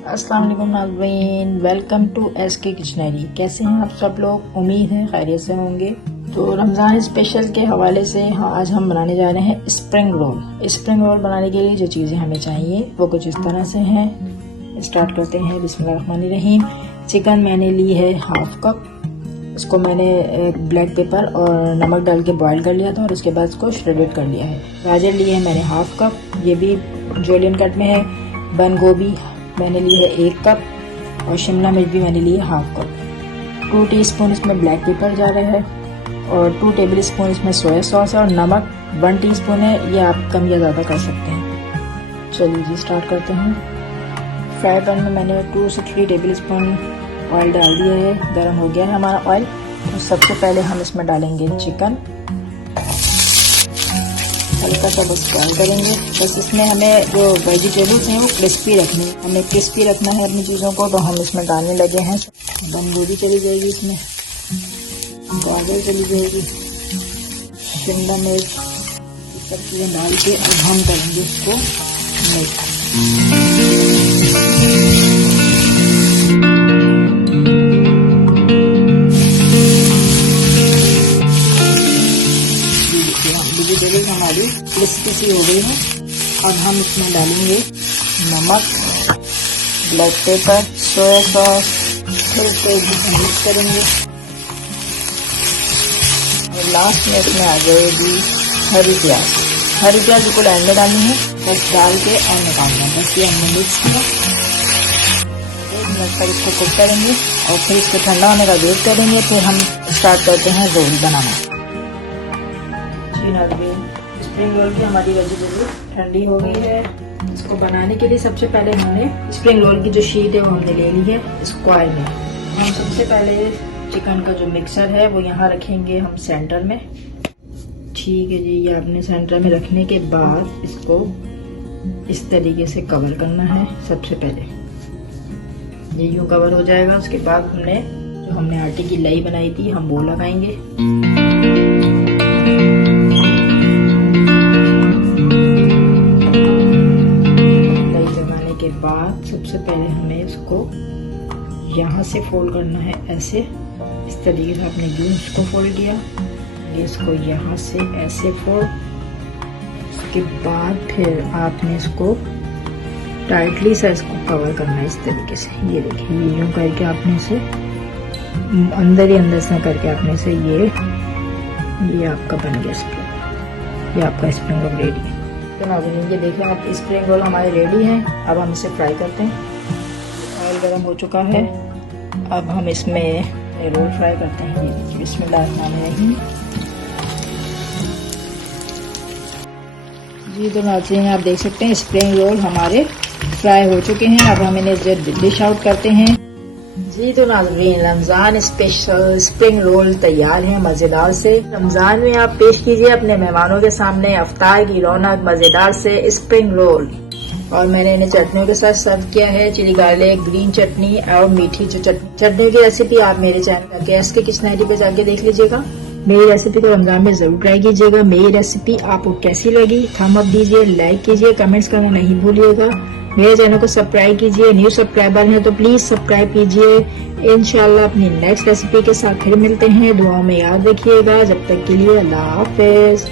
अस्सलाम वालेकुम नाज़रीन, वेलकम टू एसके किचनरी। कैसे हैं आप सब लोग? उम्मीद है खैरियत से होंगे। तो रमज़ान स्पेशल के हवाले से आज हम बनाने जा रहे हैं स्प्रिंग रोल। स्प्रिंग रोल बनाने के लिए जो चीज़ें हमें चाहिए वो कुछ इस तरह से हैं। स्टार्ट करते हैं। बिस्मिल्लाहिर्रहमानिर्रहीम। चिकन मैंने ली है हाफ कप। इसको मैंने ब्लैक पेपर और नमक डाल के बॉईल कर लिया था और उसके बाद इसको श्रेडेड कर लिया है। गाजर लिए है मैंने हाफ कप, ये भी जुलियन कट में है। बंद गोभी मैंने ली है 1 कप और शिमला मिर्च भी मैंने ली है हाफ कप। 2 टीस्पून इसमें ब्लैक पेपर जा रहा है और 2 टेबल स्पून इसमें सोया सॉस है और नमक 1 टीस्पून है। ये आप कम या ज़्यादा कर सकते हैं। चलिए जी स्टार्ट करते हैं। फ्राई पैन में मैंने 2 से 3 टेबल स्पून ऑयल डाल दिया है। गर्म हो गया है हमारा ऑयल। तो सबसे पहले हम इसमें डालेंगे चिकन। हल्का सा बस फ्राई करेंगे। बस इसमें हमें जो वेजिटेबल्स हैं वो क्रिस्पी रखनी है। हमें क्रिस्पी रखना है अपनी चीज़ों को, तो हम इसमें डालने लगे हैं। बंद गोभी चली जाएगी, इसमें गाजर चली जाएगी, शिमला मिर्च, सब चीज़ें डाल के अब हम करेंगे इसको मिक्स। वेजिटेबल्स हमारी क्रिस्पी सी हो गई है। अब हम इसमें डालेंगे नमक, ब्लैक पेपर, सोया सॉस, फिर इसको मिक्स करेंगे और लास्ट में इसमें आ जाएगी हरी प्याज। हरी प्याज बिल्कुल एंड में डालनी है, बस डाल के और निकालना है। बस ये हमने मिक्स किया। 1 मिनट तक इसको कुक करेंगे और फिर इसको ठंडा होने का वेट करेंगे। फिर हम स्टार्ट करते हैं रोल बनाना। स्प्रिंग रोल की हमारी वेजिटेबल ठंडी हो गई है। इसको बनाने के लिए सबसे पहले हमने स्प्रिंग रोल की जो शीट है वो हमने ले ली है स्क्वायर में। हम सबसे पहले चिकन का जो मिक्सर है वो यहाँ रखेंगे हम सेंटर में। ठीक है जी, ये आपने सेंटर में रखने के बाद इसको इस तरीके से कवर करना है। सबसे पहले ये यूँ कवर हो जाएगा। उसके बाद हमने आटे की लई बनाई थी हम वो लगाएंगे। बाद सबसे पहले हमें इसको यहाँ से फोल्ड करना है, ऐसे इस तरीके से आपने बीन्स को फोल्ड किया, इसको यहाँ से ऐसे फोल्ड। उसके बाद फिर आपने इसको टाइटली सा इसको कवर करना है इस तरीके से। ये देखिए, ये यूँ करके आपने इसे अंदर ही अंदर से करके आपने इसे ये आपका बन गया स्प्रिंग। ये आपका स्प्रिंग रोल रेडी है। तो नाज़रीन ये देखें आप, स्प्रिंग रोल हमारे रेडी हैं। अब हम इसे फ्राई करते हैं। ऑयल गर्म हो चुका है। अब हम इसमें रोल फ्राई करते हैं। बिस्मिल्लाहिर्रहमानिर्रहीम। जी तो नाज़रीन आप देख सकते हैं स्प्रिंग रोल हमारे फ्राई हो चुके हैं। अब हम इन्हें डिश आउट करते हैं। जी तो नाज़रीन रमज़ान स्पेशल स्प्रिंग रोल तैयार है मज़ेदार से। रमज़ान में आप पेश कीजिए अपने मेहमानों के सामने अफ्तार की रौनक मज़ेदार से स्प्रिंग रोल। और मैंने इन्हें चटनियों के साथ सर्व किया है, चिली गार्लिक, ग्रीन चटनी और मीठी जो चटनी की रेसिपी आप मेरे चैनल एसके किचनरी पे जाके देख लीजिएगा। मेरी रेसिपी को रमज़ान में जरूर ट्राई कीजिएगा। मेरी रेसिपी आपको कैसी लगी थम अप दीजिए, लाइक कीजिए, कमेंट्स करना नहीं भूलिएगा। मेरे चैनल को सब्सक्राइब कीजिए। न्यू सब्सक्राइबर हैं तो प्लीज सब्सक्राइब कीजिए। इंशाल्लाह अपनी नेक्स्ट रेसिपी के साथ फिर मिलते हैं। दुआओं में याद रखिएगा। जब तक के लिए अल्लाह हाफिज।